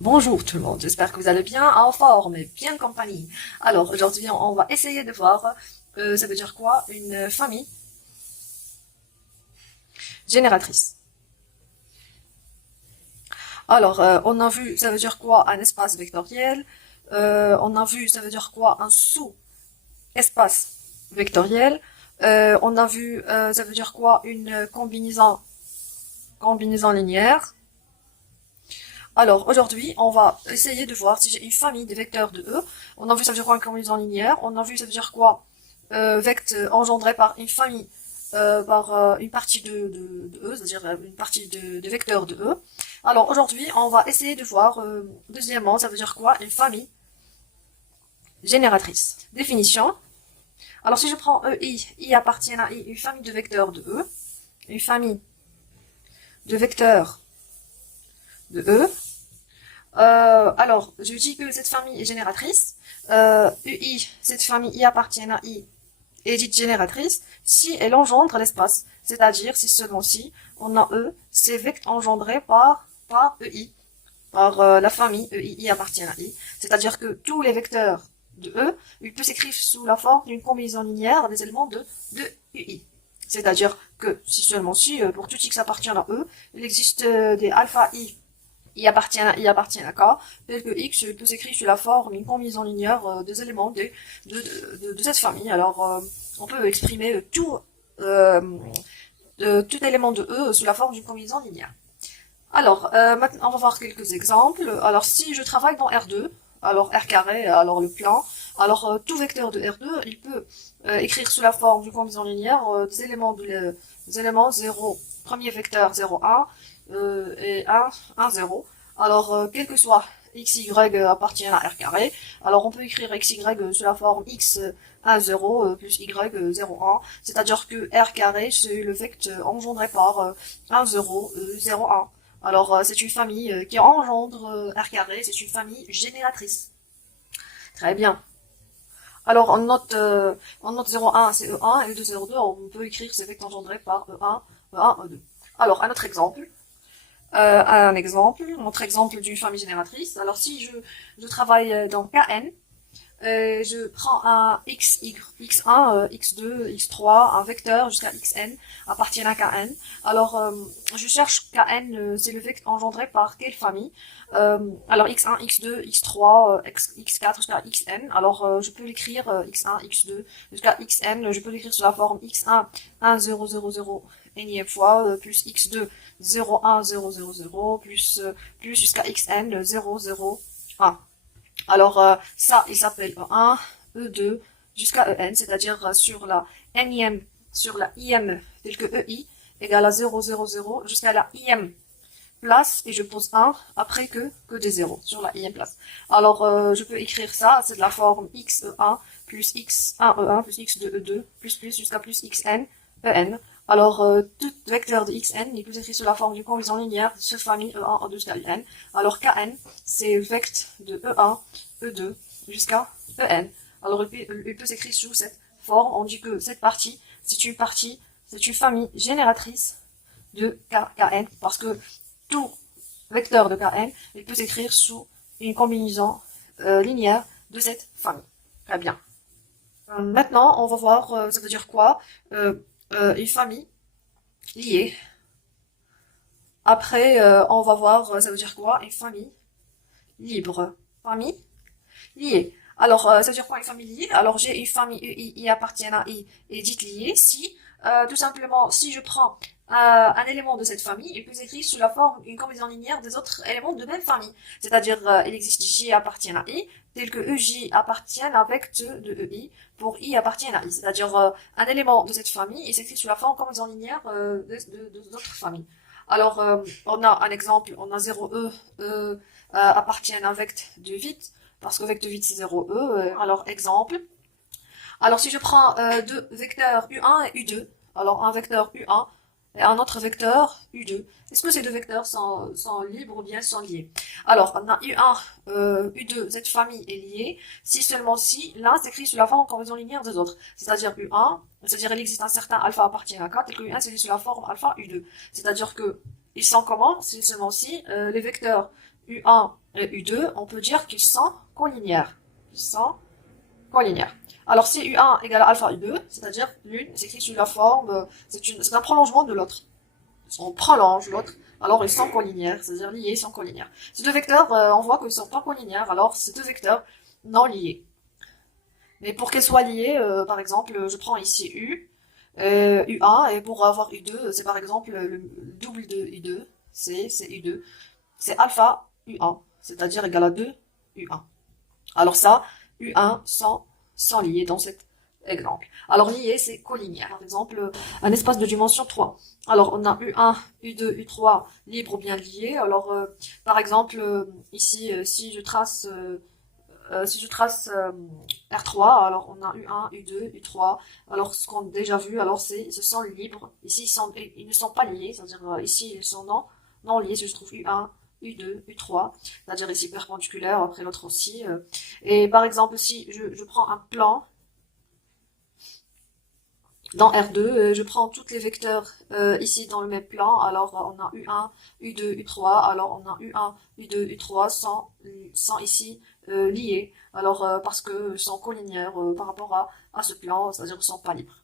Bonjour tout le monde, j'espère que vous allez bien, en forme et bien en compagnie. Alors aujourd'hui on va essayer de voir, ça veut dire quoi, une famille génératrice. Alors on a vu, ça veut dire quoi, un espace vectoriel. On a vu, ça veut dire quoi, un sous-espace vectoriel. On a vu, ça veut dire quoi, une combinaison linéaire. Alors, aujourd'hui, on va essayer de voir si j'ai une famille de vecteurs de E. On a vu ça veut dire quoi une combinaison linéaire. On a vu ça veut dire quoi vect engendré par une famille, par une partie de E, c'est-à-dire une partie de vecteurs de E. Alors, aujourd'hui, on va essayer de voir, deuxièmement, ça veut dire quoi une famille génératrice. Définition. Alors, si je prends EI, I appartient à I, une famille de vecteurs de E, une famille de vecteurs de E. Alors, je dis que cette famille est génératrice. UI, cette famille I appartient à I, est dite génératrice si elle engendre l'espace. C'est-à-dire si seulement si on a E, c'est vect engendré par EI, par la famille EI, I appartient à I. C'est-à-dire que tous les vecteurs de E, ils peuvent s'écrire sous la forme d'une combinaison linéaire des éléments de UI. C'est-à-dire que si seulement si, pour tout X appartient à E, il existe des alpha I appartient à K, tel que X peut s'écrire sous la forme d'une combinaison linéaire des éléments de cette famille. Alors, on peut exprimer euh, tout élément de E sous la forme d'une combinaison linéaire. Alors, maintenant, on va voir quelques exemples. Alors, si je travaille dans R2, alors R carré, alors le plan, alors tout vecteur de R2, il peut écrire sous la forme d'une combinaison linéaire des éléments 0, premier vecteur 0, 1, et 1, 1, 0. Alors, quel que soit x, y appartient à R carré, alors on peut écrire x, y sous la forme x 1, 0 plus y 0, 1, c'est-à-dire que R carré, c'est le vecteur engendré par 1, 0, 0, 1. Alors, c'est une famille qui engendre R carré, c'est une famille génératrice. Très bien. Alors, en note 0,1, c'est E1, et 2, 0,2, on peut écrire ces vecteurs engendrés par E1, E1, E2. Alors, un autre exemple. Notre exemple d'une famille génératrice. Alors, si je travaille dans Kn, je prends un x1, x2, x3, un vecteur jusqu'à xn appartient à Kn. Alors, je cherche Kn, c'est le vecteur engendré par quelle famille. Alors, x1, x2, x3, x4 jusqu'à xn. Alors, je peux l'écrire x1, x2 jusqu'à xn. Je peux l'écrire sous la forme x1, 1, 0, 0, 0, énième fois, plus x2, 0, 1, 0, 0, 0, plus jusqu'à xn, 0, 0, 1. Alors, ça, il s'appelle E1, E2, jusqu'à En, c'est-à-dire sur la IM, telle que EI, égale à 0, 0, 0, jusqu'à la IM place, et je pose 1 après que des 0 sur la IM place. Alors, je peux écrire ça, c'est de la forme x E1, plus x1 E1, plus x2 E2, plus, jusqu'à plus xn, En. Alors, tout vecteur de xn, il peut s'écrire sous la forme d'une combinaison linéaire de cette famille E1, E2 jusqu'à En. Alors, Kn, c'est vecteur de E1, E2 jusqu'à En. Alors, il peut s'écrire sous cette forme. On dit que cette partie, c'est une famille génératrice de Kn, parce que tout vecteur de Kn, il peut s'écrire sous une combinaison linéaire de cette famille. Très bien. Maintenant, on va voir, ça veut dire quoi une famille liée. Après, on va voir, ça veut dire quoi une famille libre. Famille liée. Alors, ça veut dire quoi une famille liée? Alors, j'ai une famille I appartient à I et dite liée si, tout simplement, si je prends un élément de cette famille, il peut s'écrire sous la forme d'une combinaison linéaire des autres éléments de même famille. C'est-à-dire, il existe J appartient à I, tel que EJ appartient à vecteur de EI pour I appartient à I. C'est-à-dire, un élément de cette famille, il s'écrit sous la forme combinaison linéaire d'autres familles. Alors, on a un exemple, on a 0E appartient à un vecteur de vide, parce que vecteur vide c'est 0E. Alors, exemple. Alors, si je prends deux vecteurs U1 et U2, alors un vecteur U1 et un autre vecteur U2, est-ce que ces deux vecteurs sont libres ou bien sont liés? Alors, on a U1, U2, cette famille est liée si seulement si l'un s'écrit sous la forme en combinaison linéaire des autres. C'est-à-dire U1, c'est-à-dire il existe un certain alpha appartient à K, tel que U1 s'écrit sous la forme alpha U2. C'est-à-dire que ils sont comment? Si seulement si les vecteurs U1 et U2, on peut dire qu'ils sont collinéaires. Ils sont collinéaires. Alors si U1 égale alpha U2, c'est-à-dire l'une s'écrit sous la forme, c'est un prolongement de l'autre. On prolonge l'autre, alors ils sont collinéaires, c'est-à-dire liés, ils sont collinéaires. Ces deux vecteurs, on voit qu'ils sont pas collinéaires, alors c'est deux vecteurs non liés. Mais pour qu'elles soient liées, par exemple, je prends ici U1, et pour avoir U2, c'est par exemple le double de U2, c'est U2, c'est alpha U1, c'est-à-dire égal à 2 U1. Alors ça, U1 sans liés dans cet exemple. Alors lié, c'est collinéaire. Par exemple, un espace de dimension 3. Alors on a U1, U2, U3 libre ou bien liés. Alors par exemple, ici, si je trace R3, alors on a U1, U2, U3. Alors ce qu'on a déjà vu, alors ce sont libres. Ici, ils ne sont pas liés, c'est-à-dire ici, ils sont non liés. Si je trouve U1, U2, U3, c'est-à-dire ici perpendiculaire, après l'autre aussi. Et par exemple, si je prends un plan dans R2, je prends tous les vecteurs ici dans le même plan, alors on a U1, U2, U3, alors on a U1, U2, U3 sans ici liés, alors parce que sont collinéaires par rapport à ce plan, c'est-à-dire qu'ils ne sont pas libres.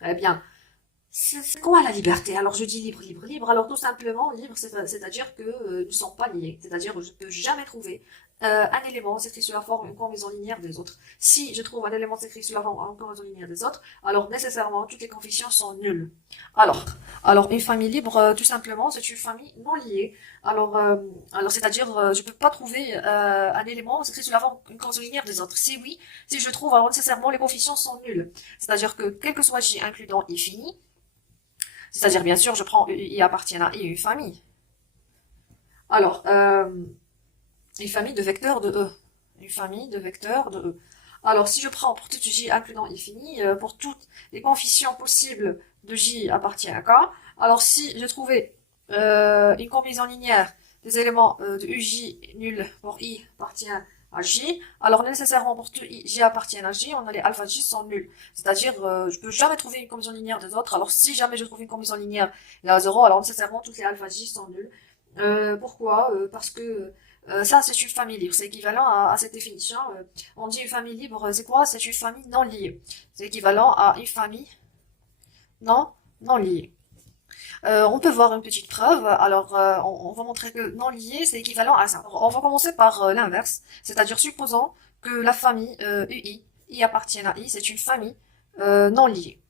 Très bien. C'est quoi la liberté? Alors je dis libre, libre, libre. Alors tout simplement, libre, c'est-à-dire que ne sont pas liés. C'est-à-dire que je ne peux jamais trouver un élément s'écrit sous la forme d'une combinaison linéaire des autres. Si je trouve un élément s'écrit sous la forme d'une combinaison linéaire des autres, alors nécessairement toutes les coefficients sont nuls. Alors, alors une famille libre, tout simplement, c'est une famille non liée. Alors c'est-à-dire je peux pas trouver un élément s'écrit sous la forme d'une combinaison linéaire des autres. Si oui, si je trouve, alors nécessairement les coefficients sont nuls. C'est-à-dire que quel que soit j inclus dans i fini, c'est-à-dire, bien sûr, je prends I appartient à I, une famille. Alors, une famille de vecteurs de E. Une famille de vecteurs de E. Alors, si je prends pour toute J incluant I fini, pour toutes les coefficients possibles de J appartient à K, alors si je trouvais une combinaison linéaire des éléments de UJ nul pour I appartient à J, alors nécessairement pour tout J appartient à J, on a les alpha J sont nuls. C'est-à-dire, je peux jamais trouver une combinaison linéaire des autres. Alors si jamais je trouve une combinaison linéaire égale à 0, alors nécessairement toutes les alpha J sont nuls. Pourquoi Parce que ça, c'est une famille libre. C'est équivalent à cette définition. On dit une famille libre, c'est quoi? C'est une famille non liée. C'est équivalent à une famille non liée. On peut voir une petite preuve. Alors, on va montrer que non lié, c'est équivalent à ça. Alors, on va commencer par l'inverse. C'est-à-dire, supposons que la famille UI, I appartient à I, c'est une famille non liée.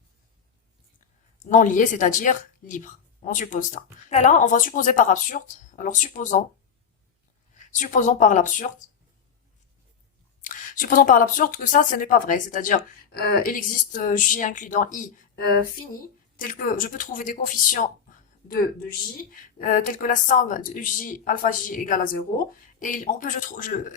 Non liée, c'est-à-dire libre. On suppose ça. Et là, on va supposer par absurde. Alors, supposons par l'absurde. Supposons par l'absurde que ça, ce n'est pas vrai. C'est-à-dire, il existe J inclus dans I fini, tel que je peux trouver des coefficients de J, tel que la somme de J, alpha J égale à 0. Et on peut,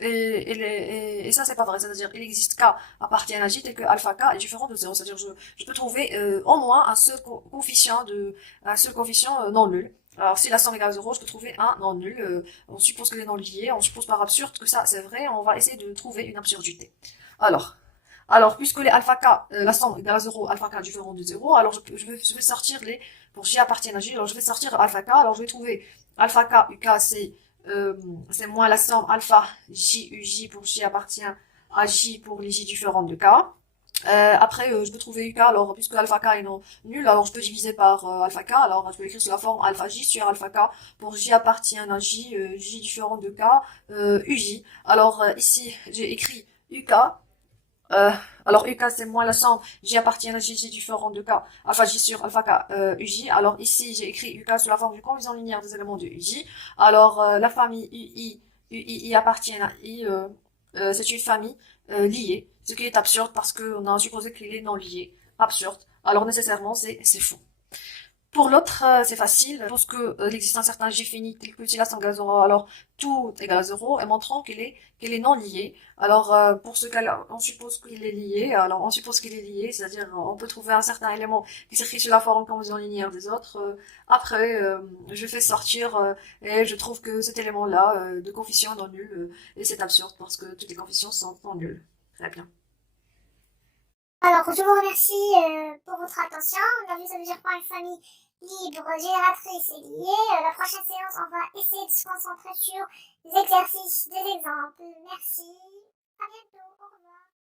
et ça, c'est pas vrai. C'est-à-dire, il existe K appartient à J, tel que alpha K est différent de 0. C'est-à-dire, je peux trouver au moins un seul coefficient non nul. Alors, si la somme égale à 0, je peux trouver un non nul. On suppose que les non liés, on suppose par absurde que ça, c'est vrai. On va essayer de trouver une absurdité. Alors, puisque les alpha k, la somme égale à 0, alpha k différent de 0, alors je vais sortir pour j appartient à j, alors je vais sortir alpha k, alors je vais trouver alpha k, uk, c'est moins la somme alpha j, uj pour j appartient à j pour les j différentes de k. Après, je peux trouver uk, alors puisque alpha k est non nul, alors je peux diviser par alpha k, alors je peux écrire sous la forme alpha j sur alpha k pour j appartient à j, j différent de k, uj. Alors ici, j'ai écrit uk, alors UK c'est moins la somme, J appartient à J, J différent de K, alpha J sur alpha K, UJ. Alors ici j'ai écrit UK sous la forme d'une combinaison linéaire des éléments de UJ. Alors la famille UI appartient à I, c'est une famille liée, ce qui est absurde parce qu'on a supposé qu'il est non lié. Absurde. Alors nécessairement c'est faux. Pour l'autre, c'est facile, parce que il existe un certain J fini tel que si la somme égale à 0, alors tout égale à 0, et montrant qu'il est non lié. Alors, pour ce cas-là, on suppose qu'il est lié, alors on suppose qu'il est lié, c'est-à-dire on peut trouver un certain élément qui s'écrit sur la forme combinaison linéaire des autres. Après, je fais sortir, et je trouve que cet élément-là, de coefficient est non nul, et c'est absurde parce que toutes les coefficients sont non nuls. Très bien. Alors, je vous remercie pour votre attention. On a vu ça veut dire quoi une famille libre, génératrice et liée. La prochaine séance, on va essayer de se concentrer sur des exercices, des exemples. Merci.